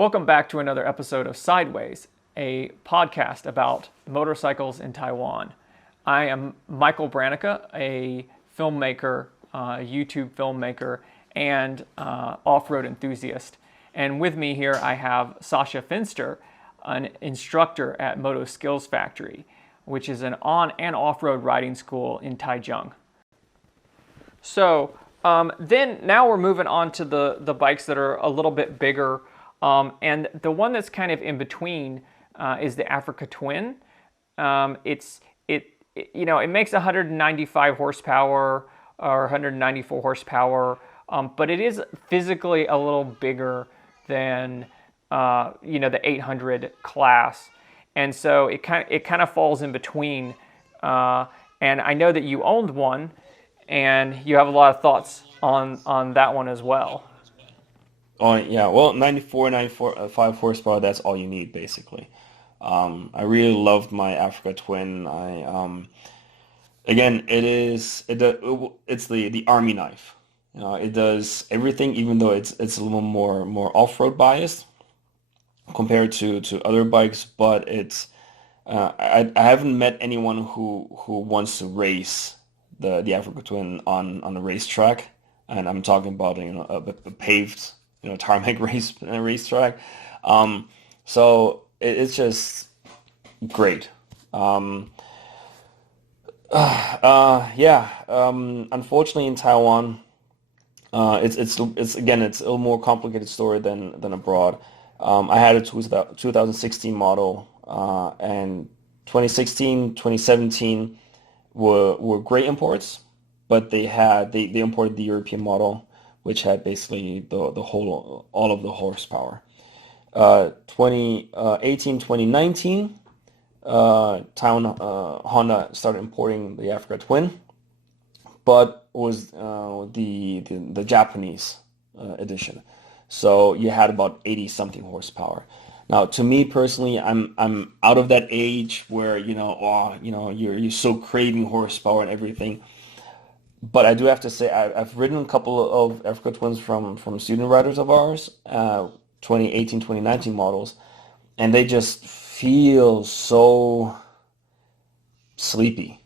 Welcome back to another episode of Sideways, a podcast about motorcycles in Taiwan. I am Michael Branica, a filmmaker, YouTube filmmaker, and off-road enthusiast. And with me here I have Sasha Finster, an instructor at Moto Skills Factory, which is an on and off-road riding school in Taichung. So now we're moving on to the bikes that are a little bit bigger. And the one that's kind of in between is the Africa Twin. It makes 195 horsepower or 194 horsepower, but it is physically a little bigger than the 800 class, and so it kind of falls in between. And I know that you owned one, and you have a lot of thoughts on that one as well. Oh yeah, well, 5 horsepower, that's all you need basically. I really loved my Africa Twin. Again, it's the army knife. It does everything, even though it's a little more off-road biased compared to other bikes. But I haven't met anyone who wants to race the Africa Twin on a racetrack, and I'm talking about a paved tarmac racetrack. So it's just great. Unfortunately in Taiwan, it's again, it's a little more complicated story than abroad. I had a 2016 model, and 2016, 2017 were great imports, but they imported the European model, which had basically all of the horsepower. 2018, 2019, Taiwan Honda started importing the Africa Twin, but it was the Japanese edition. So you had about 80 something horsepower. Now, to me personally, I'm out of that age where you're so craving horsepower and everything. But I do have to say I've ridden a couple of Africa Twins from student riders of ours, 2018, 2019 models, and they just feel so sleepy.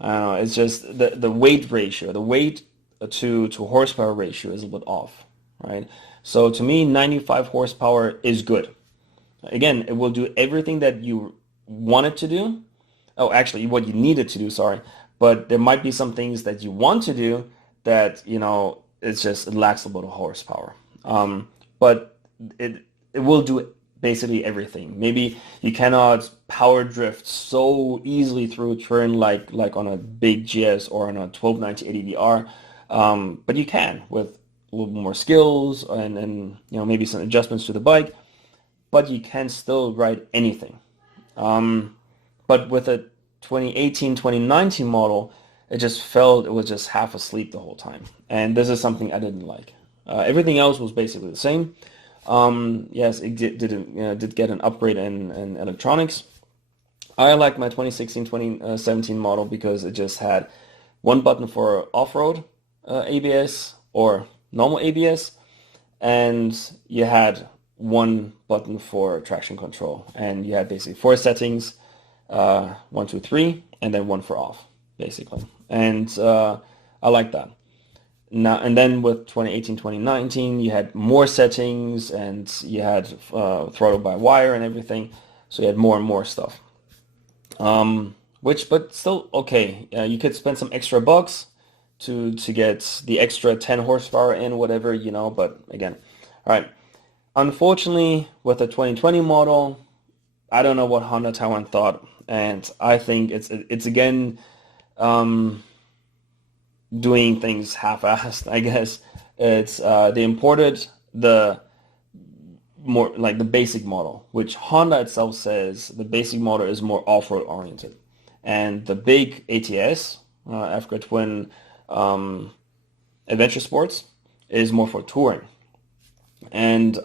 I don't know. It's just the weight ratio, the weight to horsepower ratio is a bit off, right? So to me, 95 horsepower is good. Again, it will do everything that you want it to do. Oh, actually, what you need it to do, sorry. But there might be some things that you want to do that, it lacks a little horsepower. But it will do basically everything. Maybe you cannot power drift so easily through a turn like on a big GS or on a 1290 ADVR, but you can with a little more skills and maybe some adjustments to the bike, but you can still ride anything. But with a 2018, 2019 model, it was just half asleep the whole time. And this is something I didn't like. Everything else was basically the same. Yes, it did get an upgrade in electronics. I like my 2016, 2017 model because it just had one button for off-road ABS or normal ABS, and you had one button for traction control. And you had basically 4 settings, 1, 2, 3, and then 1 for off, basically. And I like that. Now and then with 2018, 2019, you had more settings, and you had throttle by wire and everything. So you had more and more stuff. But still okay. You could spend some extra bucks to get the extra 10 horsepower in, whatever, But again, all right. Unfortunately, with the 2020 model, I don't know what Honda Taiwan thought, and I think it's again doing things half-assed, I guess. It's they imported the more like the basic model, which Honda itself says the basic model is more off-road oriented, and the big ATS Africa Twin Adventure Sports is more for touring. And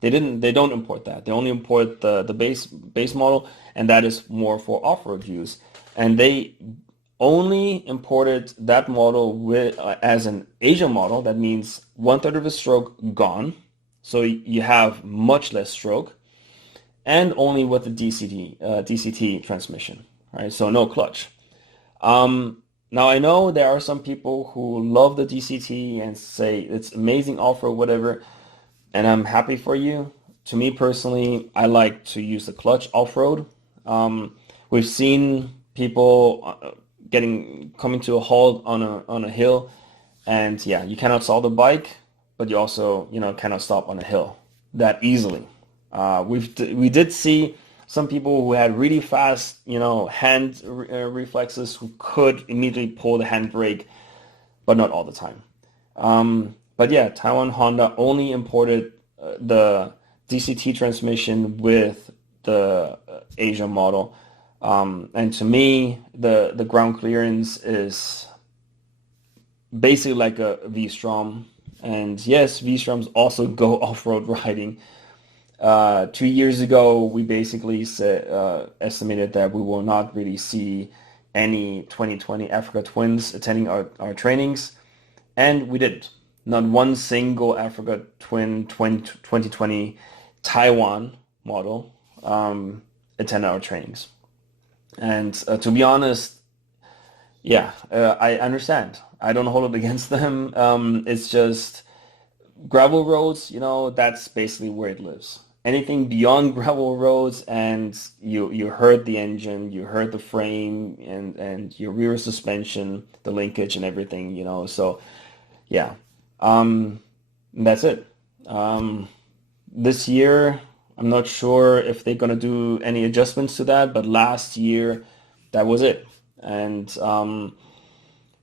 they don't import that. They only import the base model, and that is more for off-road use. And they only imported that model as an Asia model. That means 1/3 of the stroke gone, so you have much less stroke, and only with the DCT transmission, right? So no clutch. Now I know there are some people who love the DCT and say it's amazing off-road, whatever, and I'm happy for you. To me personally, I like to use the clutch off-road. We've seen people coming to a halt on a hill, and yeah, you cannot stop the bike, but you also cannot stop on a hill that easily. We did see some people who had really fast hand reflexes who could immediately pull the handbrake, but not all the time. But yeah, Taiwan Honda only imported the DCT transmission with the Asia model. And to me, the ground clearance is basically like a V-Strom. And yes, V-Stroms also go off-road riding. 2 years ago, we basically estimated that we will not really see any 2020 Africa Twins attending our trainings. And we didn't. Not one single Africa Twin 2020 Taiwan model attended our trainings. And to be honest, yeah, I understand. I don't hold it against them. It's just gravel roads, that's basically where it lives. Anything beyond gravel roads and you hurt the engine, you hurt the frame and your rear suspension, the linkage and everything, so yeah. That's it. This year, I'm not sure if they're gonna do any adjustments to that, but last year, that was it. And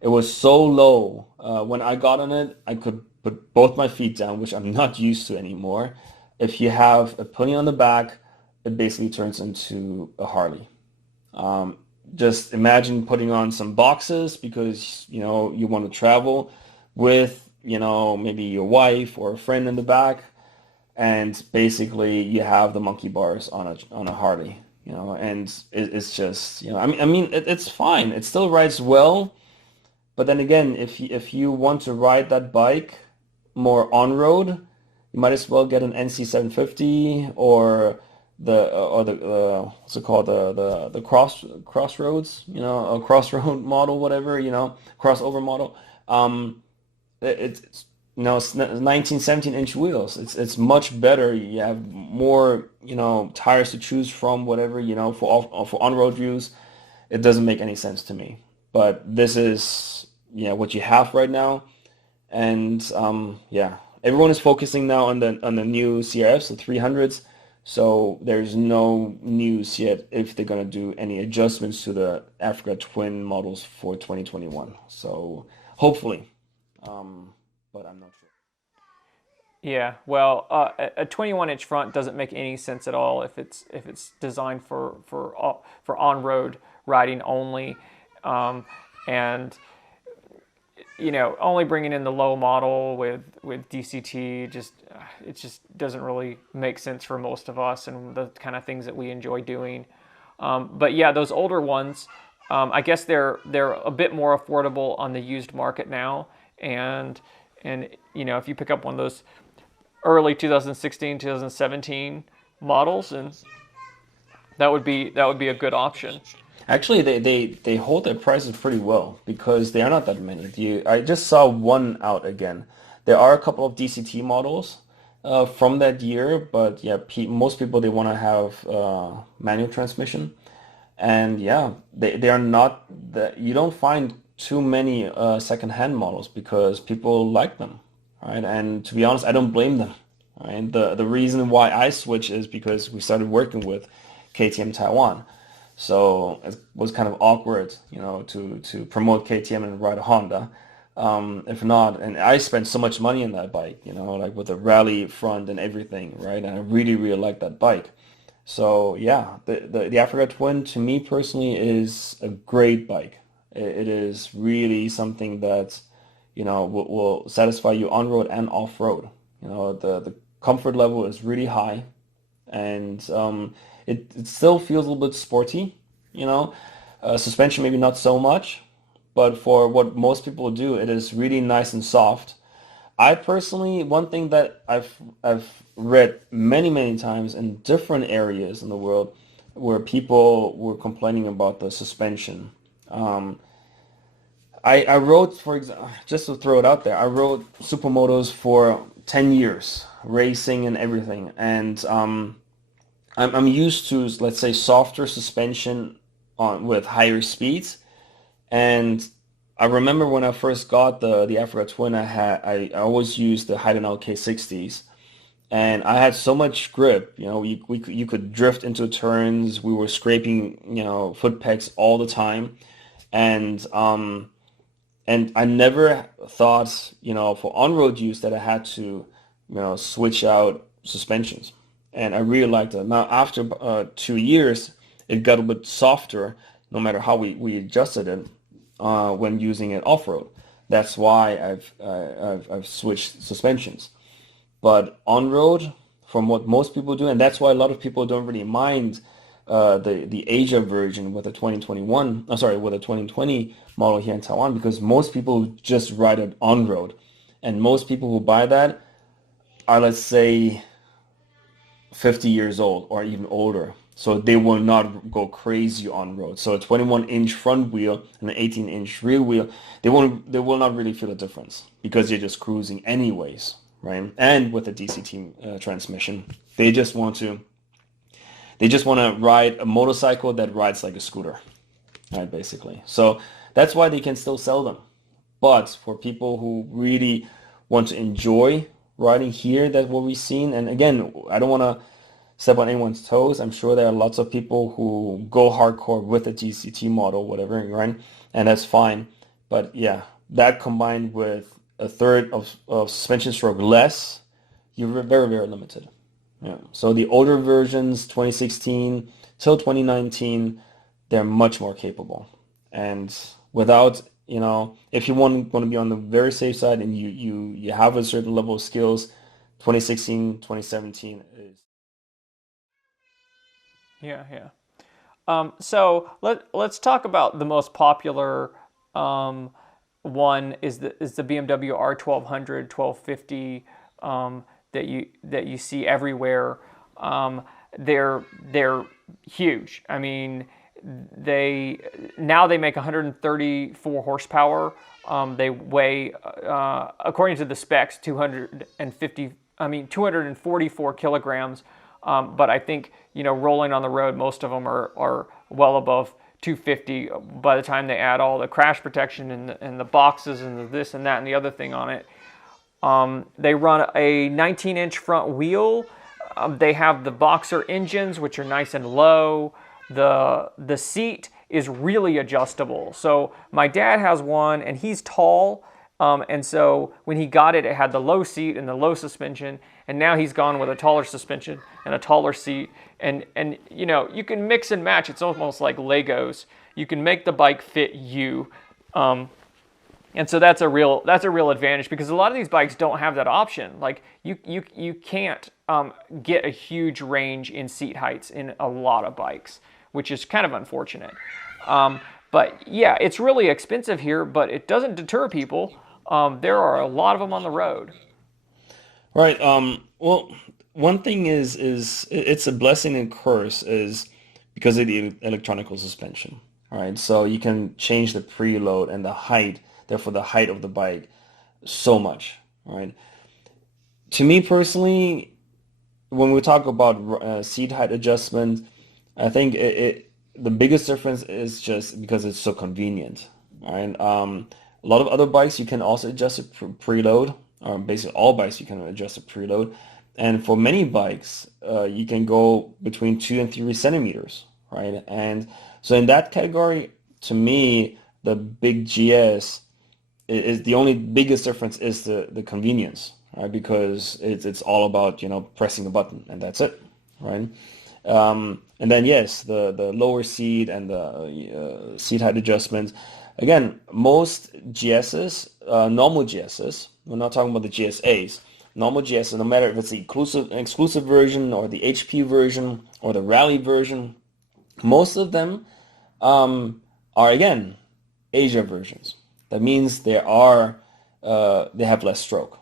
it was so low. When I got on it, I could put both my feet down, which I'm not used to anymore. If you have a pulley on the back, it basically turns into a Harley. Just imagine putting on some boxes because you want to travel with maybe your wife or a friend in the back, and basically you have the monkey bars on a Harley, and it's just I mean it's fine. It still rides well, but then again, if you want to ride that bike more on road, you might as well get an NC 750 or the what's it called, the crossroads, a crossroad model, whatever, crossover model. It's 19, 17-inch wheels. It's much better. You have more tires to choose from, whatever, for on-road use. It doesn't make any sense to me. But this is what you have right now, and yeah, everyone is focusing now on the new CRFs, the 300s. So there's no news yet if they're gonna do any adjustments to the Africa Twin models for 2021. So hopefully, but I'm not sure. Yeah, well, a 21-inch front doesn't make any sense at all if it's designed for on-road riding only, and only bringing in the low model with DCT it just doesn't really make sense for most of us and the kind of things that we enjoy doing. But yeah, those older ones, I guess they're a bit more affordable on the used market now, and if you pick up one of those early 2016, 2017 models, and that would be a good option. Actually, they hold their prices pretty well because they are not that many. I just saw one out again. There are a couple of DCT models from that year, but yeah, most people, they want to have manual transmission, and yeah, they are not that. You don't find too many second-hand models because people like them, right? And to be honest, I don't blame them. Right? The reason why I switched is because we started working with KTM Taiwan. So it was kind of awkward, to promote KTM and ride a Honda. If not, and I spent so much money on that bike, like with the rally front and everything, right? And I really, really like that bike. So yeah, the Africa Twin to me personally is a great bike. It is really something that, will satisfy you on road and off road. The comfort level is really high, and it still feels a little bit sporty, suspension maybe not so much, but for what most people do, it is really nice and soft. I personally, one thing that I've read many times in different areas in the world where people were complaining about the suspension. Um, I wrote, for example, just to throw it out there, I wrote supermotos for 10 years, racing and everything, and I'm used to, let's say, softer suspension on with higher speeds. And I remember when I first got the Africa Twin, I always used the Heidenau K60s, and I had so much grip. You could drift into turns. We were scraping, foot pegs all the time, and I never thought, for on-road use that I had to, switch out suspensions. And I really liked that. Now, after 2 years, it got a bit softer, no matter how we adjusted it when using it off-road. That's why I've switched suspensions. But on-road, from what most people do, and that's why a lot of people don't really mind the Asia version with the 2020 model here in Taiwan, because most people just ride it on road, and most people who buy that are, let's say, 50 years old or even older, so they will not go crazy on road. So a 21-inch front wheel and an 18-inch rear wheel, they will not really feel a difference because you're just cruising anyways, right? And with a DCT transmission, they just want to ride a motorcycle that rides like a scooter, right, basically. So that's why they can still sell them. But for people who really want to enjoy riding here, that's what we've seen. And again, I don't want to step on anyone's toes. I'm sure there are lots of people who go hardcore with a GCT model, whatever, right? And that's fine. But yeah, that combined with a third of suspension stroke less, you're very limited. Yeah. So the older versions, 2016 till 2019, they're much more capable. And without, if you want to be on the very safe side and you have a certain level of skills, 2016, 2017 is. Yeah. So let's talk about the most popular one is the BMW R1200, 1250 that you see everywhere. They're huge. I mean, they make 134 horsepower. They weigh, according to the specs, 244 kilograms. But I think, rolling on the road, most of them are well above 250 by the time they add all the crash protection and the boxes and the this and that and the other thing on it. They run a 19-inch front wheel. They have the boxer engines, which are nice and low. The seat is really adjustable. So my dad has one, and he's tall. And so when he got it, it had the low seat and the low suspension. And now he's gone with a taller suspension and a taller seat. And you can mix and match. It's almost like Legos. You can make the bike fit you. And so that's a real advantage, because a lot of these bikes don't have that option. Like you can't get a huge range in seat heights in a lot of bikes, which is kind of unfortunate. But yeah, it's really expensive here, but it doesn't deter people. There are a lot of them on the road. Right. Well, one thing is it's a blessing and curse is because of the electronical suspension. All right. So you can change the preload and the height, therefore the height of the bike, so much. All right. To me personally, when we talk about seat height adjustment, I think the biggest difference is just because it's so convenient. All right. A lot of other bikes you can also adjust a preload. Basically all bikes you can adjust a preload, and for many bikes you can go between 2 and 3 centimeters, right? And so in that category, to me, the big GS is the only biggest difference is the convenience, right? Because it's all about pressing a button and that's it, right? And then yes, the lower seat and the seat height adjustments. Again, most GSs, normal GSs, we're not talking about the GSAs, normal GSs, no matter if it's the exclusive version or the HP version or the Rally version, most of them are, again, Asia versions. That means they have less stroke.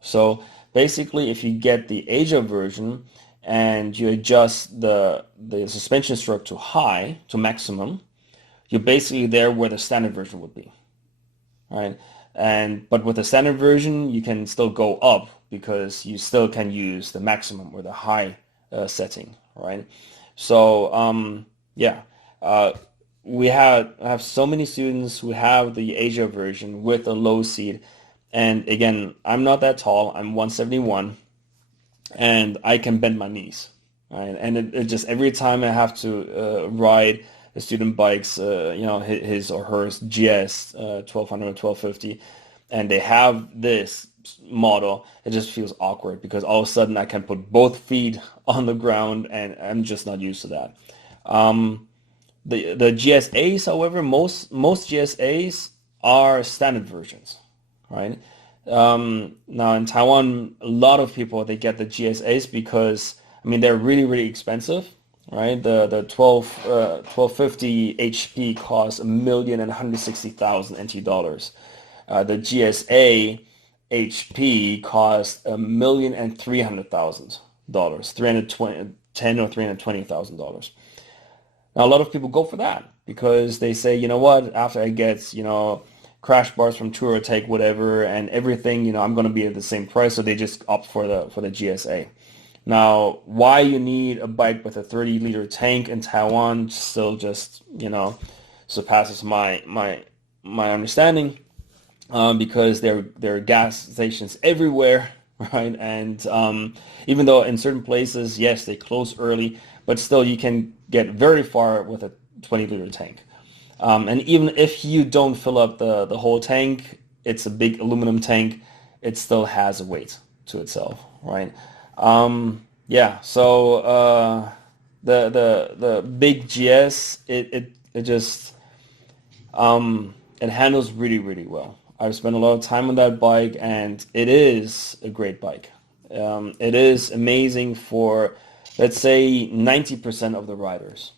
So basically, if you get the Asia version and you adjust the suspension stroke to high, to maximum, you're basically there where the standard version would be, right? But with the standard version, you can still go up because you still can use the maximum or the high setting, right? So yeah, uh, we have so many students who have the Asia version with a low seat. And again, I'm not that tall. I'm 171, and I can bend my knees, right? And it just every time I have to ride the student bikes, his or hers GS 1200 or 1250, and they have this model, it just feels awkward because all of a sudden I can put both feet on the ground, and I'm just not used to that. The GSAs, however, most GSAs are standard versions, right? Now in Taiwan, a lot of people they get the GSAs because I mean they're really really expensive, right? The 1250 HP costs 1,160,000 NT dollars. The GSA HP costs $1,300,000, 310 or $320,000. Now, a lot of people go for that because they say, you know what, after I get, crash bars from Touratech, whatever, and everything, I'm going to be at the same price, so they just opt for the GSA. Now, why you need a bike with a 30-liter tank in Taiwan still just, surpasses my understanding, because there are gas stations everywhere, right? And even though in certain places, yes, they close early, but still you can get very far with a 20-liter tank. And even if you don't fill up the whole tank, it's a big aluminum tank, it still has a weight to itself, right? Yeah, so the big GS, it just it handles really, really well. I've spent a lot of time on that bike, and it is a great bike. It is amazing for, let's say, 90% of the riders.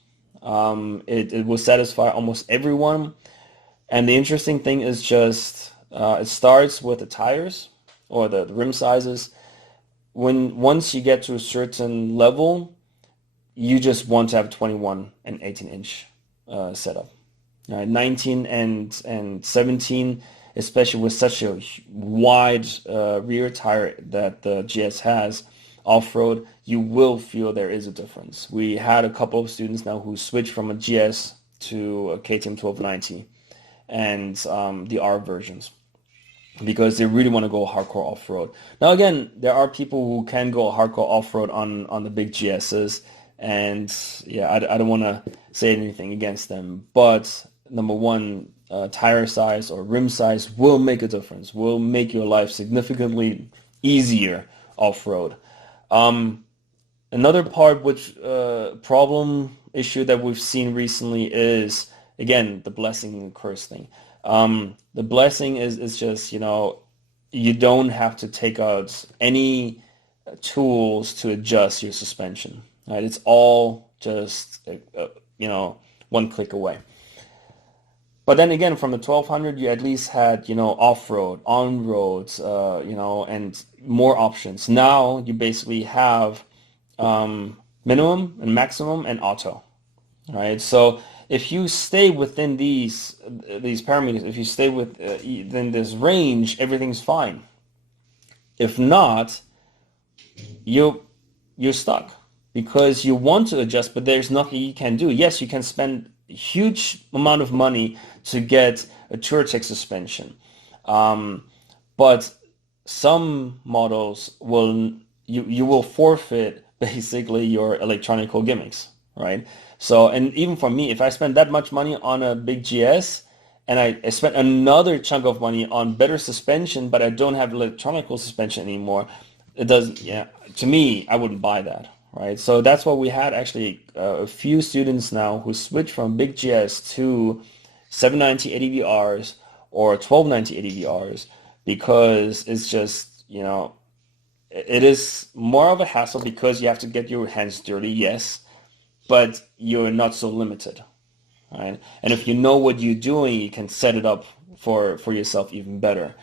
It will satisfy almost everyone. And the interesting thing is just it starts with the tires or the rim sizes. Once you get to a certain level, you just want to have 21 and 18-inch setup. 19 and 17, especially with such a wide rear tire that the GS has, off-road, you will feel there is a difference. We had a couple of students now who switched from a GS to a KTM 1290 and the R versions because they really want to go hardcore off-road. Now again, there are people who can go hardcore off-road on the big GSs, and yeah, I don't want to say anything against them, but number one, tire size or rim size will make a difference, will make your life significantly easier off-road. Another part which problem issue that we've seen recently is, again, the blessing and curse thing. The blessing is just, you don't have to take out any tools to adjust your suspension, right? It's all just, one click away. But then again, from the 1200, you at least had, off-road, on-roads, and more options. Now you basically have minimum and maximum and auto, right? So if you stay within these parameters, if you stay within this range, everything's fine. If not, you're stuck because you want to adjust, but there's nothing you can do. Yes, you can spend a huge amount of money to get a Touratech suspension, but some models you will forfeit basically your electronical gimmicks, right? So, and even for me, if I spend that much money on a big GS and I spent another chunk of money on better suspension, but I don't have electronical suspension anymore, it does, yeah, to me, I wouldn't buy that, right? So that's what we had actually a few students now who switched from big GS to 790 ADVRs or 1290 ADVRs because it's just, it is more of a hassle because you have to get your hands dirty, yes, but you're not so limited, right? And if you know what you're doing, you can set it up for yourself even better.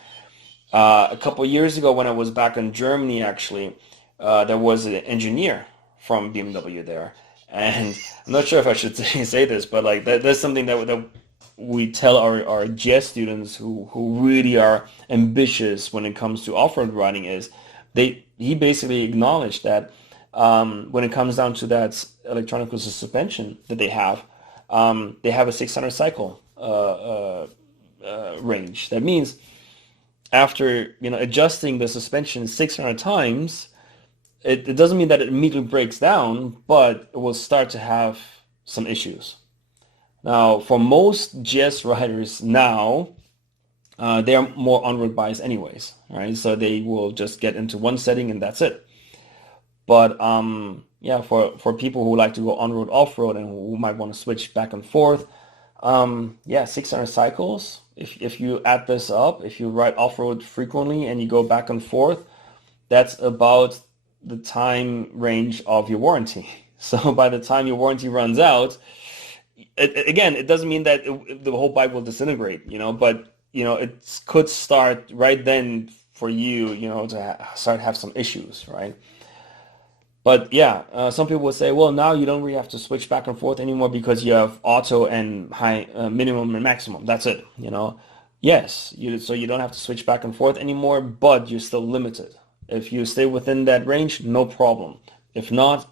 A couple of years ago when I was back in Germany, actually, there was an engineer from BMW there. And I'm not sure if I should say this, but like that's something that we tell our GS students who really are ambitious when it comes to off-road riding is he basically acknowledged that when it comes down to that electronic suspension that they have a 600 cycle range. That means after adjusting the suspension 600 times, it doesn't mean that it immediately breaks down, but it will start to have some issues. Now, for most GS riders now, they are more on-road biased anyways, right? So they will just get into one setting and that's it. But yeah, for people who like to go on-road, off-road, and who might want to switch back and forth, yeah, 600 cycles. If you add this up, if you ride off-road frequently and you go back and forth, that's about the time range of your warranty. So by the time your warranty runs out, again, it doesn't mean that the whole bike will disintegrate, but it could start right then for you, to start have some issues, right? But yeah, some people would say, well, now you don't really have to switch back and forth anymore because you have auto and high, minimum and maximum. That's it, Yes, so you don't have to switch back and forth anymore, but you're still limited. If you stay within that range, no problem. If not,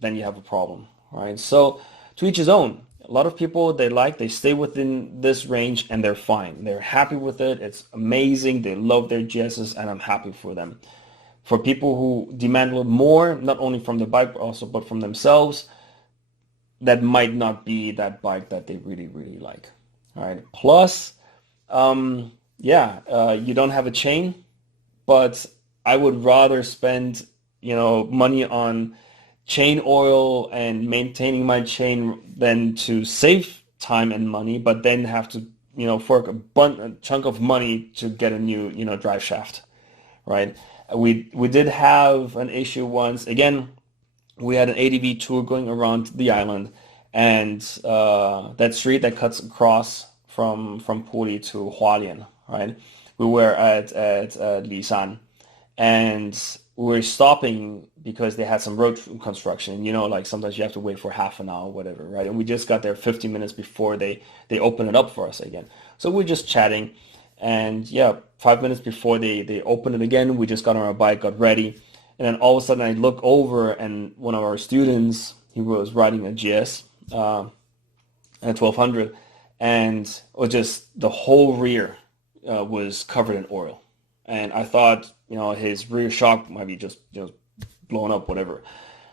then you have a problem, right? So to each his own. A lot of people, they stay within this range and they're fine. They're happy with it. It's amazing. They love their GSs and I'm happy for them. For people who demand a little more, not only from the bike, but from themselves, that might not be that bike that they really, really like. All right. Plus, yeah, you don't have a chain, but I would rather spend, money on chain oil and maintaining my chain than to save time and money, but then have to, fork a chunk of money to get a new, drive shaft, right? We did have an issue once. Again, we had an ADV tour going around the island, and that street that cuts across from Puli to Hualien, right? We were at Lisan, and we were stopping because they had some road construction. Like sometimes you have to wait for half an hour, whatever, right? And we just got there 15 minutes before they open it up for us again. So we're just chatting. And yeah, 5 minutes before they open it again, we just got on our bike, got ready. And then all of a sudden I look over and one of our students, he was riding a GS, a 1200, and just the whole rear was covered in oil. And I thought, his rear shock might be just blown up, whatever.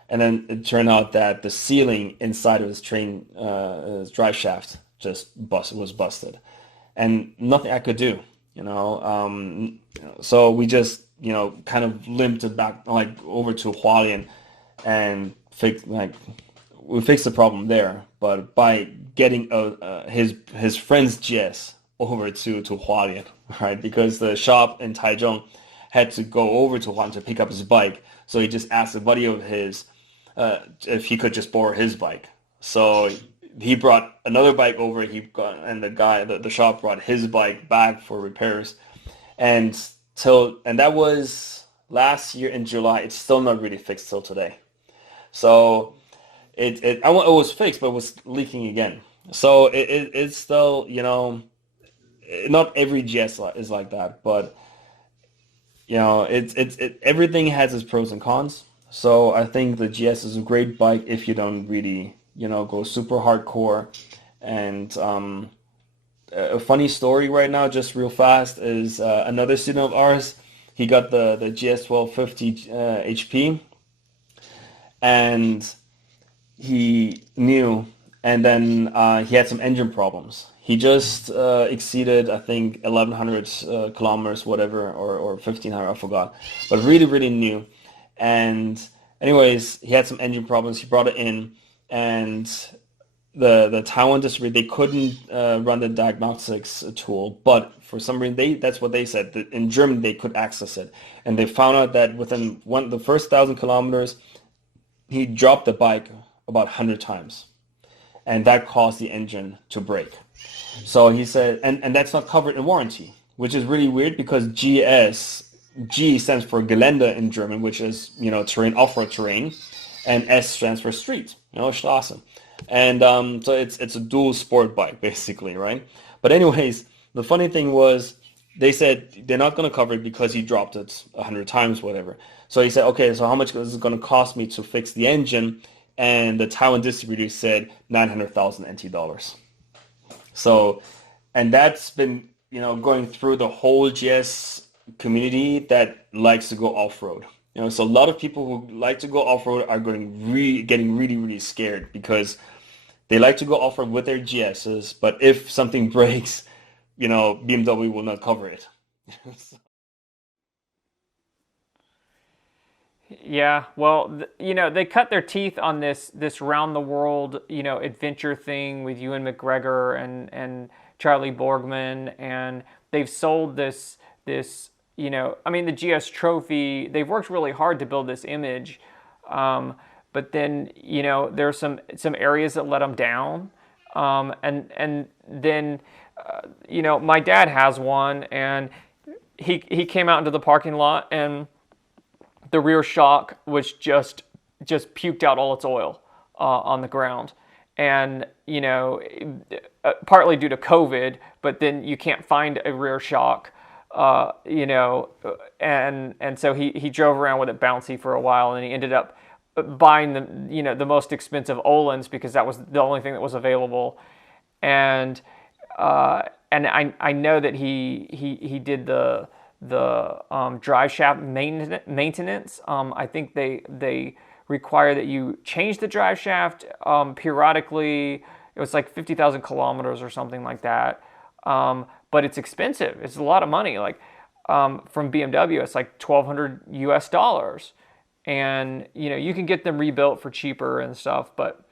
And then it turned out that the sealing inside of his his drive shaft was busted. And nothing I could do, So we just, kind of limped it back, like over to Hualien and we fixed the problem there. But by getting his friend's GS over to Hualien, right? Because the shop in Taichung had to go over to Hualien to pick up his bike. So he just asked a buddy of his if he could just borrow his bike. So he brought another bike over. And the shop brought his bike back for repairs, and that was last year in July. It's still not really fixed till today. So it was fixed, but it was leaking again. So it's still, not every GS is like that, but everything has its pros and cons. So I think the GS is a great bike if you don't really go super hardcore. And a funny story right now, just real fast, is another student of ours. He got the GS 1250 HP, and he knew, and then he had some engine problems. He just exceeded, I think, 1,100 kilometers, whatever, or 1,500, I forgot, but really, really new. And anyways, he had some engine problems. He brought it in, and the Taiwan distributor, they couldn't run the diagnostics tool, but for some reason, that's what they said, that in Germany they could access it. And they found out that within the first 1,000 kilometers, he dropped the bike about 100 times. And that caused the engine to break. So he said, and that's not covered in warranty. which is really weird because G stands for Gelände in German, which is, terrain, off-road terrain, and S stands for street, Straße. And so it's a dual sport bike, basically, right? But anyways, the funny thing was they said they're not going to cover it because he dropped it 100 times, whatever. So he said, okay, so how much is it going to cost me to fix the engine? And the Taiwan distributor said 900,000 NT dollars. So, and that's been, going through the whole GS community that likes to go off-road. So a lot of people who like to go off-road are getting really, really scared because they like to go off-road with their GSs, but if something breaks, BMW will not cover it. Yeah, well, they cut their teeth on this round the world, adventure thing with Ewan McGregor and Charlie Borgman, and they've sold this, I mean, the GS Trophy. They've worked really hard to build this image, but then there's some areas that let them down, and then my dad has one, and he came out into the parking lot and the rear shock was just puked out all its oil on the ground, and partly due to COVID, but then you can't find a rear shock, and so he drove around with it bouncy for a while, and he ended up buying the most expensive Öhlins because that was the only thing that was available, and I know that he did the drive shaft maintenance. I think they require that you change the drive shaft periodically. It was like 50,000 kilometers or something like that. But it's expensive. It's a lot of money. Like from BMW, it's like $1,200 US, and you can get them rebuilt for cheaper and stuff. But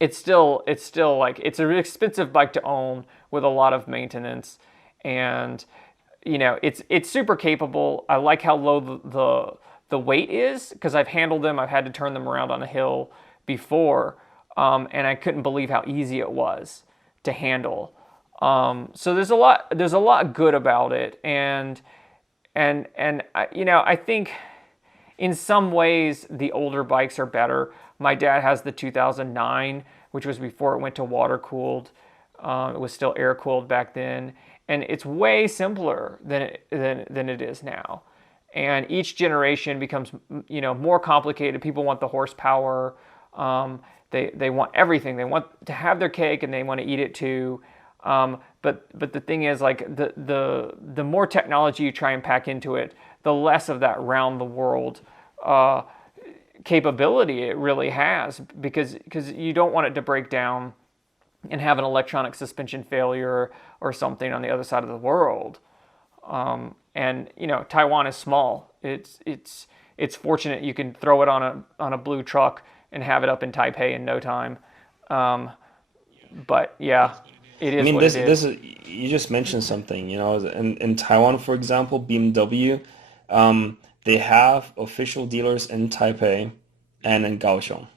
it's still like it's an expensive bike to own with a lot of maintenance, and it's super capable. I like how low the weight is because I've handled them. I've had to turn them around on a hill before, and I couldn't believe how easy it was to handle. So there's a lot good about it, and I think in some ways the older bikes are better. My dad has the 2009, which was before it went to water cooled. It was still air cooled back then. And it's way simpler than it is now. And each generation becomes more complicated. People want the horsepower. They want everything. They want to have their cake and they want to eat it too. But the thing is, like the more technology you try and pack into it, the less of that round the world capability it really has, because you don't want it to break down and have an electronic suspension failure or something on the other side of the world. And Taiwan is small. It's fortunate you can throw it on a blue truck and have it up in Taipei in no time. But yeah, it is. I mean, what it is. this is you just mentioned something. In Taiwan, for example, BMW, they have official dealers in Taipei and in Kaohsiung.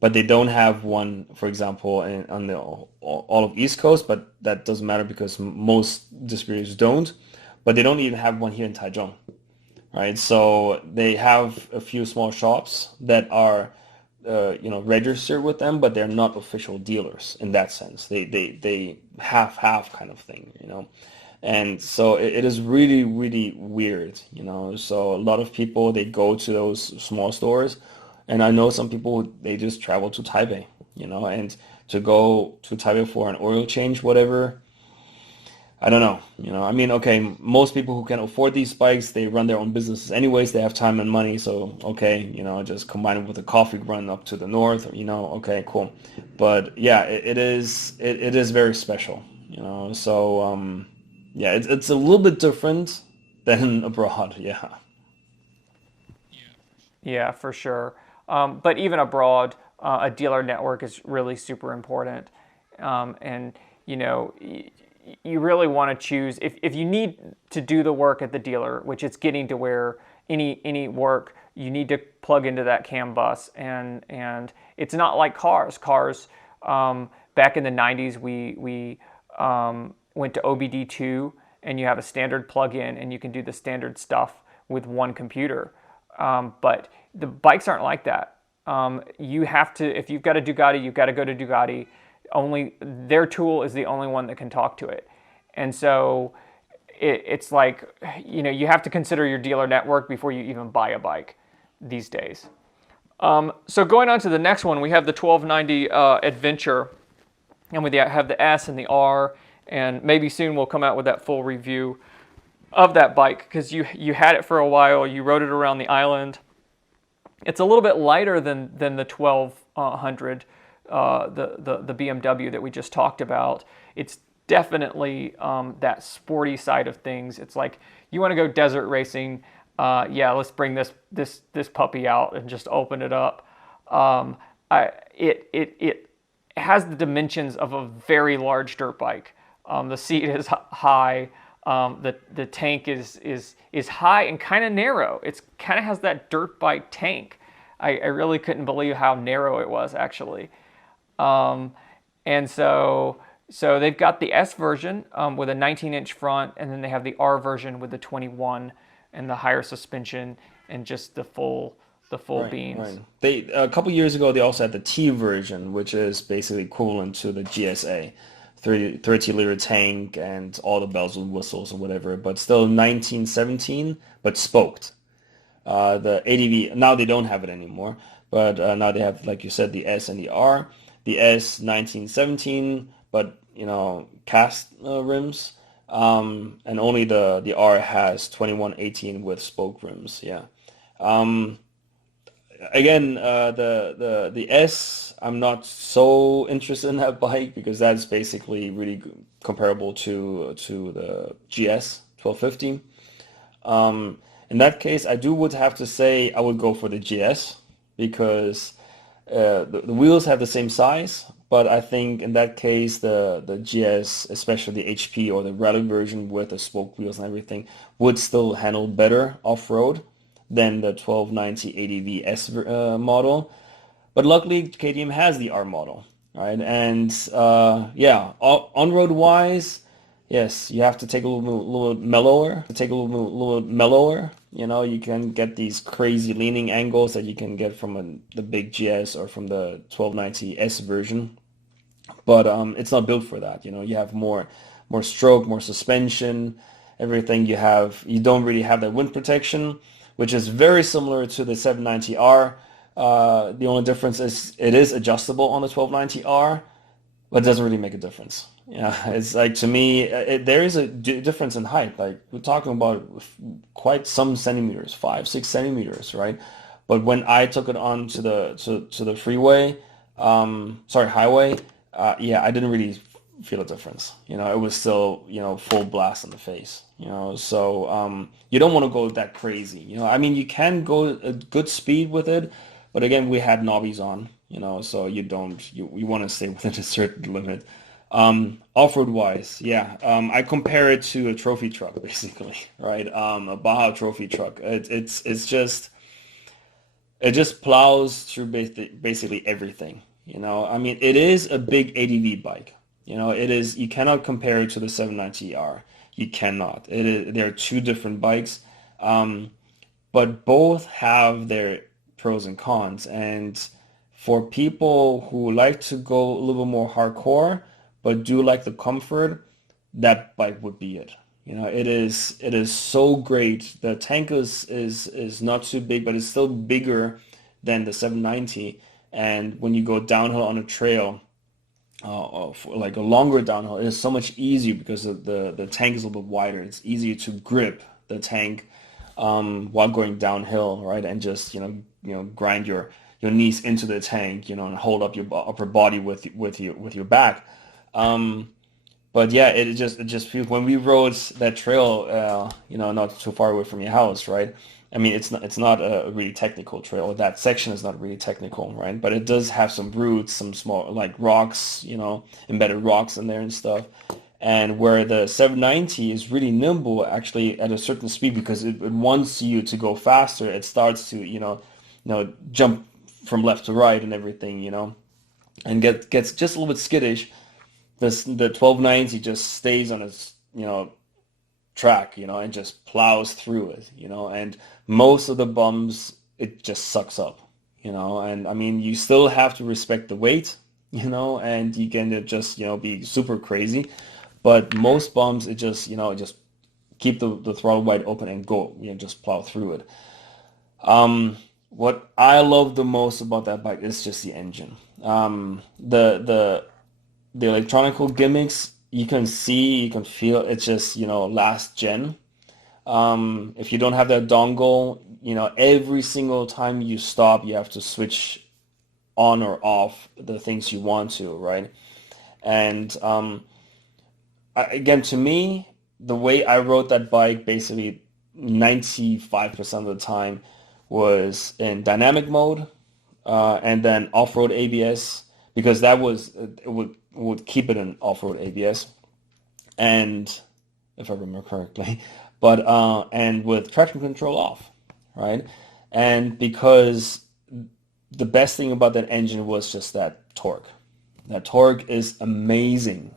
But they don't have one, for example, on the all of East Coast, but that doesn't matter because most distributors don't. But they don't even have one here in Taichung, right? So they have a few small shops that are, registered with them, but they're not official dealers in that sense. They half kind of thing, And so it is really, really weird, So a lot of people, they go to those small stores. And I know some people, they just travel to Taipei, and to go to Taipei for an oil change, whatever, I don't know, I mean, okay, most people who can afford these bikes, they run their own businesses anyways, they have time and money, so, okay, just combine it with a coffee run up to the north, okay, cool. But yeah, it is very special, so, yeah, it's a little bit different than abroad, yeah. Yeah, for sure. But even abroad, a dealer network is really super important. And you really want to choose, if you need to do the work at the dealer, which it's getting to where any work, you need to plug into that CAN bus. And it's not like cars. Back in the 90s, we went to OBD2, and you have a standard plug-in, and you can do the standard stuff with one computer. But the bikes aren't like that. You have to, if you've got a Ducati, you've got to go to Ducati. Only their tool is the only one that can talk to it. And so it's like, you have to consider your dealer network before you even buy a bike these days. So going on to the next one, we have the 1290 Adventure, and we have the S and the R, and maybe soon we'll come out with that full review of that bike, because you had it for a while, you rode it around the island. It's a little bit lighter than the 1200, the BMW that we just talked about. It's definitely that sporty side of things. It's like, you want to go desert racing, let's bring this puppy out and just open it up. It has the dimensions of a very large dirt bike. The seat is high. The tank is high and kind of narrow. It's kind of has that dirt bike tank. I really couldn't believe how narrow it was, actually. And so they've got the S version with a 19-inch front, and then they have the R version with the 21 and the higher suspension and just the full beams. Right. They a couple years ago they also had the T version, which is basically equivalent to the GSA, 30-liter tank and all the bells and whistles or whatever, but still 1917, but spoked. The ADV, now they don't have it anymore, but now they have, like you said, the S and the R. The S 1917, but cast rims, and only the R has 2118 with spoke rims. Yeah. Again, the S, I'm not so interested in that bike, because that's basically really comparable to the GS 1250. In that case, I would have to say I would go for the GS, because the wheels have the same size, but I think in that case the GS, especially the HP or the rally version with the spoke wheels and everything, would still handle better off-road than the 1290 ADV S model. But luckily KTM has the R model, right? And on-road wise, yes, you have to take a little mellower. You can get these crazy leaning angles that you can get from the big GS or from the 1290 S version, but it's not built for that. You have more stroke, more suspension, everything. You don't really have that wind protection, which is very similar to the 790R. The only difference is it is adjustable on the 1290R, but it doesn't really make a difference. Yeah, it's like, to me, there is a difference in height. Like, we're talking about quite some centimeters, 5-6 centimeters, right? But when I took it on to the freeway, highway, I didn't really feel a difference. It was still, full blast in the face. So you don't want to go that crazy. You can go a good speed with it, but again, we had knobbies on. So you want to stay within a certain limit. Off-road wise, I compare it to a trophy truck, basically, right? A Baja trophy truck. It just plows through basically everything. It is a big ADV bike. It is. You cannot compare it to the 790R. You cannot. They're two different bikes, but both have their pros and cons. And for people who like to go a little bit more hardcore, but do like the comfort, that bike would be it. It is so great. The tank is not too big, but it's still bigger than the 790. And when you go downhill on a trail, like a longer downhill, it is so much easier because the tank is a little bit wider. It's easier to grip the tank while going downhill, right? And just grind your knees into the tank, and hold up your upper body with your back. But yeah, it just feels, when we rode that trail, not too far away from your house, right? It's not a really technical trail. That section is not really technical, right? But it does have some roots, some small, like, rocks, embedded rocks in there and stuff. And where the 790 is really nimble, actually, at a certain speed, because it wants you to go faster, it starts to, jump from left to right and everything, and gets just a little bit skittish. The 1290 just stays on its, track, and just plows through it, and most of the bumps it just sucks up, and I mean you still have to respect the weight, and you can just, be super crazy, but most bumps it just, just keep the throttle wide open and go, just plow through it. What I love the most about that bike is just the engine. The electronical gimmicks, you can see, you can feel, it's just, last gen. If you don't have that dongle, every single time you stop, you have to switch on or off the things you want to, right? And again, to me, the way I rode that bike, basically 95% of the time was in dynamic mode, and then off-road ABS, because that was, it would keep it in off-road ABS, and if I remember correctly, but and with traction control off, right? And because the best thing about that engine was just that torque. That torque is amazing,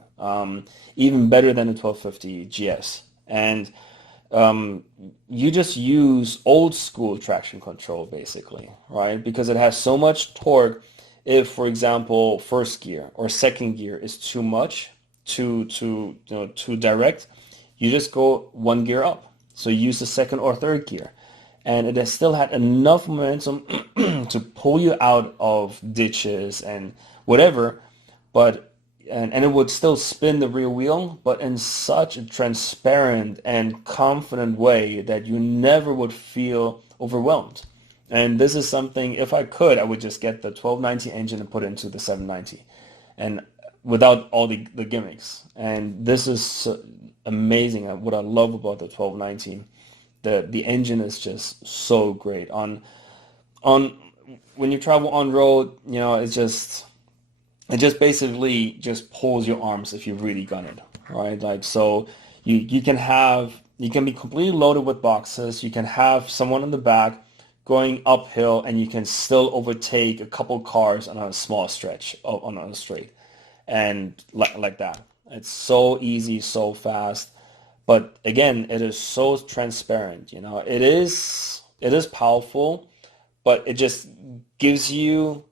even better than the 1250 GS. And you just use old school traction control basically, right? Because it has so much torque. If, for example, first gear or second gear is too much, too direct, you just go one gear up. So you use the second or third gear, and it has still had enough momentum to pull you out of ditches and whatever, but and it would still spin the rear wheel, but in such a transparent and confident way that you never would feel overwhelmed. And this is something, if I could, I would just get the 1290 engine and put it into the 790, and without all the gimmicks. And this is amazing. What I love about the 1290, the engine is just so great. On when you travel on road, it just basically just pulls your arms if you've really gun it, right? Like, so you can be completely loaded with boxes. You can have someone in the back going uphill, and you can still overtake a couple cars on a small stretch on a straight, and like that. It's so easy, so fast, but again, it is so transparent. It is powerful, but it just gives you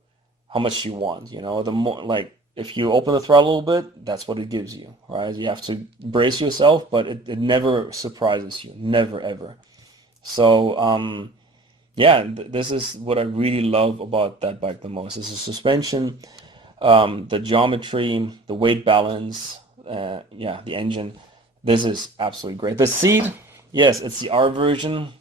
how much you want. The more, like, if you open the throttle a little bit, that's what it gives you, right? You have to brace yourself, but it never surprises you, never ever. So yeah, this is what I really love about that bike the most. Is the suspension, the geometry, the weight balance, yeah, the engine. This is absolutely great. The seat, yes, it's the R version.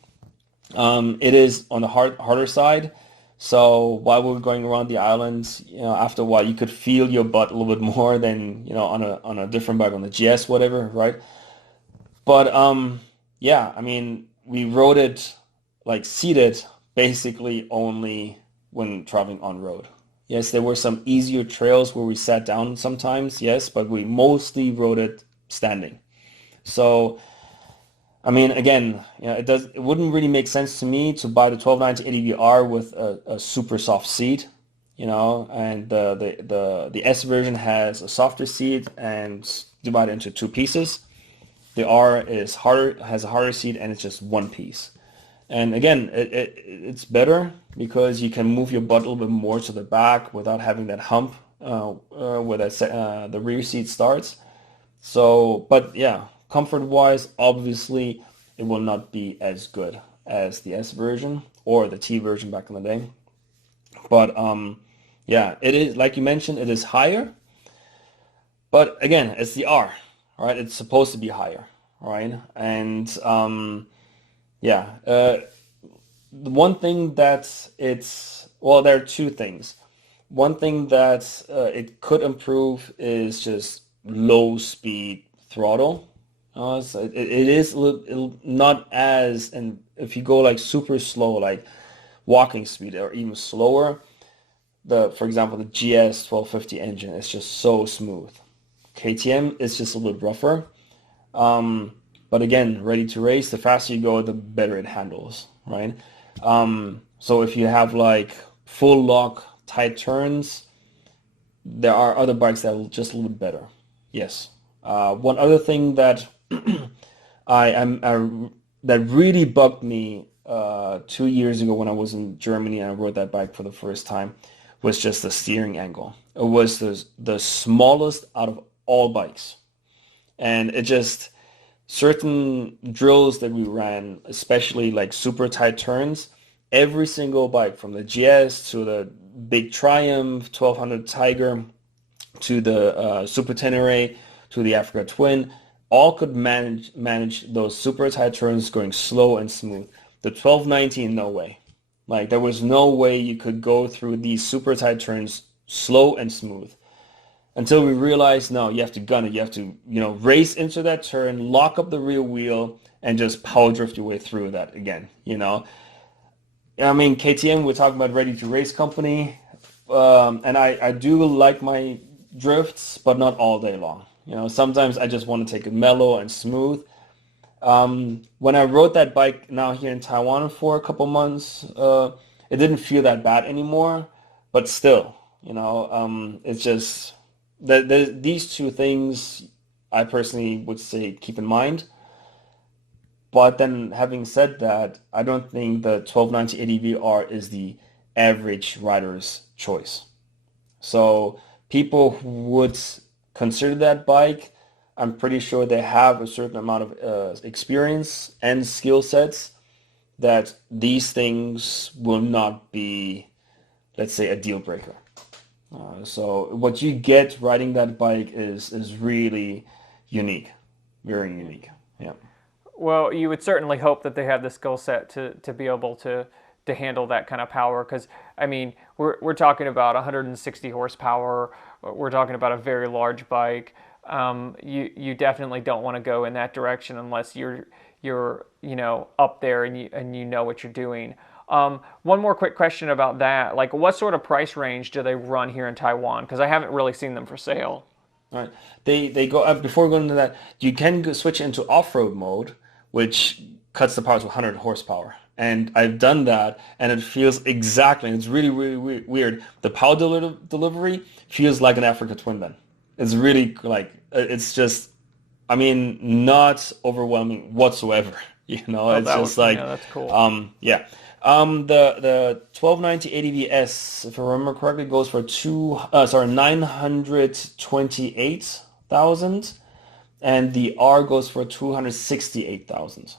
It is on the harder side. So while we were going around the islands, after a while, you could feel your butt a little bit more than, on a different bike, on the GS, whatever, right? But yeah, I mean, we rode it like seated basically only when traveling on road. Yes, there were some easier trails where we sat down sometimes, yes, but we mostly rode it standing. So, I mean, again, it wouldn't really make sense to me to buy the 1290 ADVR with a super soft seat, and the S version has a softer seat and divided into two pieces. The R is harder, has a harder seat, and it's just one piece. And again, it's better because you can move your butt a little bit more to the back without having that hump where the rear seat starts. So, but yeah, comfort-wise, obviously, it will not be as good as the S version or the T version back in the day. But yeah, it is, like you mentioned, it is higher. But again, it's the R, right? It's supposed to be higher, right? And yeah, the one thing that there are two things. One thing that it could improve is just low speed throttle. So it is not as, and if you go like super slow, like walking speed or even slower, for example, the GS 1250 engine is just so smooth. KTM is just a little rougher. But again, ready to race, the faster you go, the better it handles, right? So if you have like full lock, tight turns, there are other bikes that are just a little bit better. Yes. One other thing that that really bugged me 2 years ago when I was in Germany and I rode that bike for the first time was just the steering angle. It was the smallest out of all bikes. And it just, certain drills that we ran, especially like super tight turns, every single bike from the GS to the big Triumph 1200 Tiger to the Super Tenere to the Africa Twin, all could manage those super tight turns going slow and smooth. The 1290, no way. Like there was no way you could go through these super tight turns slow and smooth. Until we realized, no, you have to gun it. You have to, race into that turn, lock up the rear wheel, and just power drift your way through that again, I mean, KTM, we're talking about ready to race company. And I do like my drifts, but not all day long. Sometimes I just want to take it mellow and smooth. When I rode that bike now here in Taiwan for a couple months, it didn't feel that bad anymore, but still, it's just these two things I personally would say keep in mind. But then having said that, I don't think the 1290 ADV-R is the average rider's choice. So people who would consider that bike, I'm pretty sure they have a certain amount of experience and skill sets that these things will not be, let's say, a deal breaker. So what you get riding that bike is really unique, very unique. Yeah. Well, you would certainly hope that they have the skill set to be able to handle that kind of power, because I mean we're talking about 160 horsepower. We're talking about a very large bike. You definitely don't want to go in that direction unless you're up there and you know what you're doing. One more quick question about that. Like, what sort of price range do they run here in Taiwan? Because I haven't really seen them for sale. All right. They go before we go into that, you can switch into off-road mode, which cuts the power to 100 horsepower. And I've done that, and it feels exactly, and it's really, really weird. The power delivery feels like an Africa Twin then. It's really like, it's just, I mean, not overwhelming whatsoever. It's just like, that's cool. Yeah. The 1290 ADV-S, if I remember correctly, goes for 928,000, and the R goes for 268,000.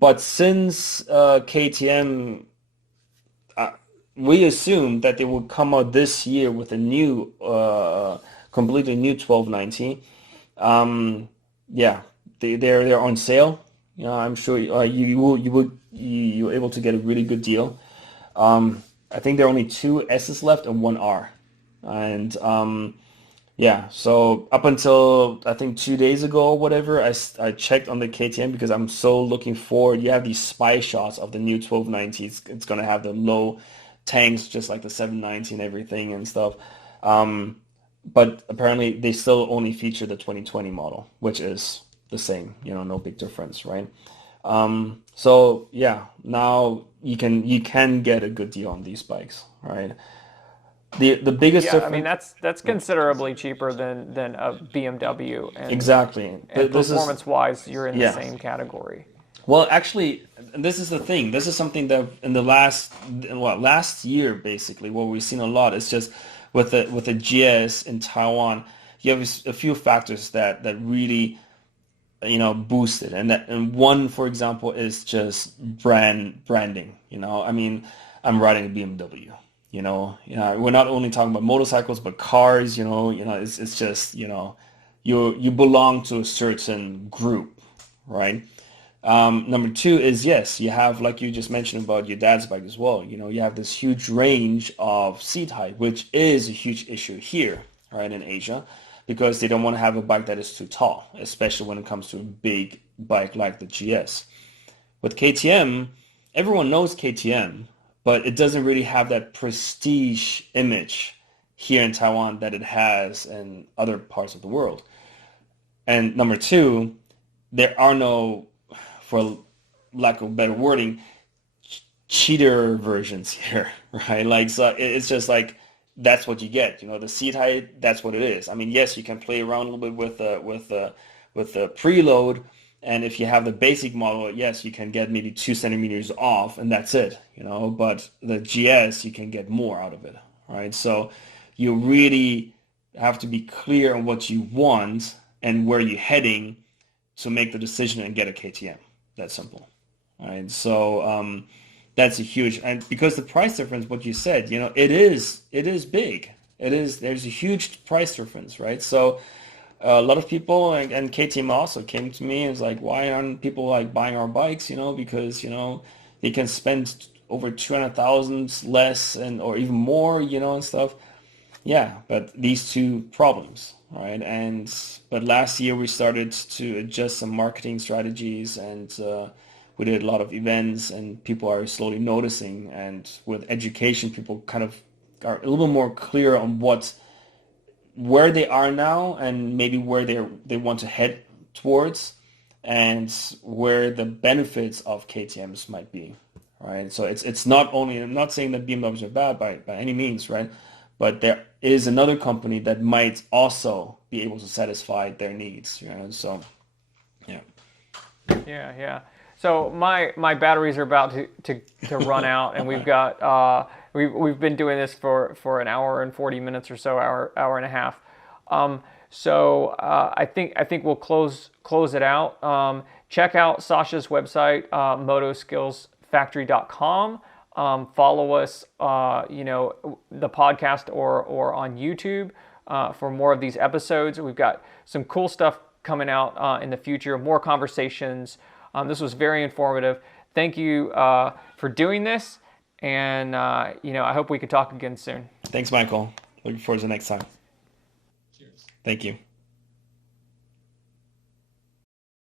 But since KTM, we assumed that they would come out this year with a new, completely new 1290. Yeah, they're on sale. I'm sure you're able to get a really good deal. I think there are only 2 S's left and 1 R, and yeah. So up until I think 2 days ago or whatever, I checked on the KTM because I'm so looking forward. You have these spy shots of the new 1290. It's gonna have the low tanks just like the 790 and everything and stuff. But apparently they still only feature the 2020 model, which is the same, no big difference, right? So yeah, now you can get a good deal on these bikes, right? The biggest difference, I mean that's considerably cheaper than a BMW, and exactly. And performance-wise, you're in the same category. Well, actually, this is the thing. This is something that in the last year, basically, what we've seen a lot is just with the GS in Taiwan, you have a few factors that really boosted, and one, for example, is just branding. I mean, I'm riding a BMW. We're not only talking about motorcycles, but cars. It's just you belong to a certain group, right? Number 2 is, yes, you have, like you just mentioned about your dad's bike as well. You have this huge range of seat height, which is a huge issue here, right, in Asia, because they don't want to have a bike that is too tall, especially when it comes to a big bike like the GS. With KTM, everyone knows KTM, but it doesn't really have that prestige image here in Taiwan that it has in other parts of the world. And number 2, there are no, for lack of better wording, cheater versions here, right? Like, so it's just like, that's what you get. The seat height, that's what it is. I mean, yes, you can play around a little bit with the preload, And if you have the basic model, yes, you can get maybe 2 centimeters off, and that's it, But the GS, you can get more out of it, right? So you really have to be clear on what you want and where you're heading to make the decision and get a KTM. That's simple, right? So that's a huge, and because the price difference, what you said, it is big. There's a huge price difference, right? So a lot of people and KTM also came to me and was like, why aren't people like buying our bikes? Because they can spend over 200,000 less or even more, and stuff. Yeah, but these two problems, right? But last year we started to adjust some marketing strategies, and we did a lot of events, and people are slowly noticing. And with education, people kind of are a little bit more clear on where they are now and maybe where they want to head towards, and where the benefits of KTMs might be, right? So it's not only, I'm not saying that BMWs are bad by any means, right? But there is another company that might also be able to satisfy their needs, So, yeah. Yeah. So my batteries are about to run out, and we've got we've been doing this for an hour and 40 minutes or so, hour and a half. So I think we'll close it out. Check out Sasha's website, motoskillsfactory.com. Follow us, the podcast or on YouTube for more of these episodes. We've got some cool stuff coming out in the future, more conversations. This was very informative. Thank you for doing this, and I hope we can talk again soon. Thanks, Michael. Looking forward to the next time. Cheers. Thank you.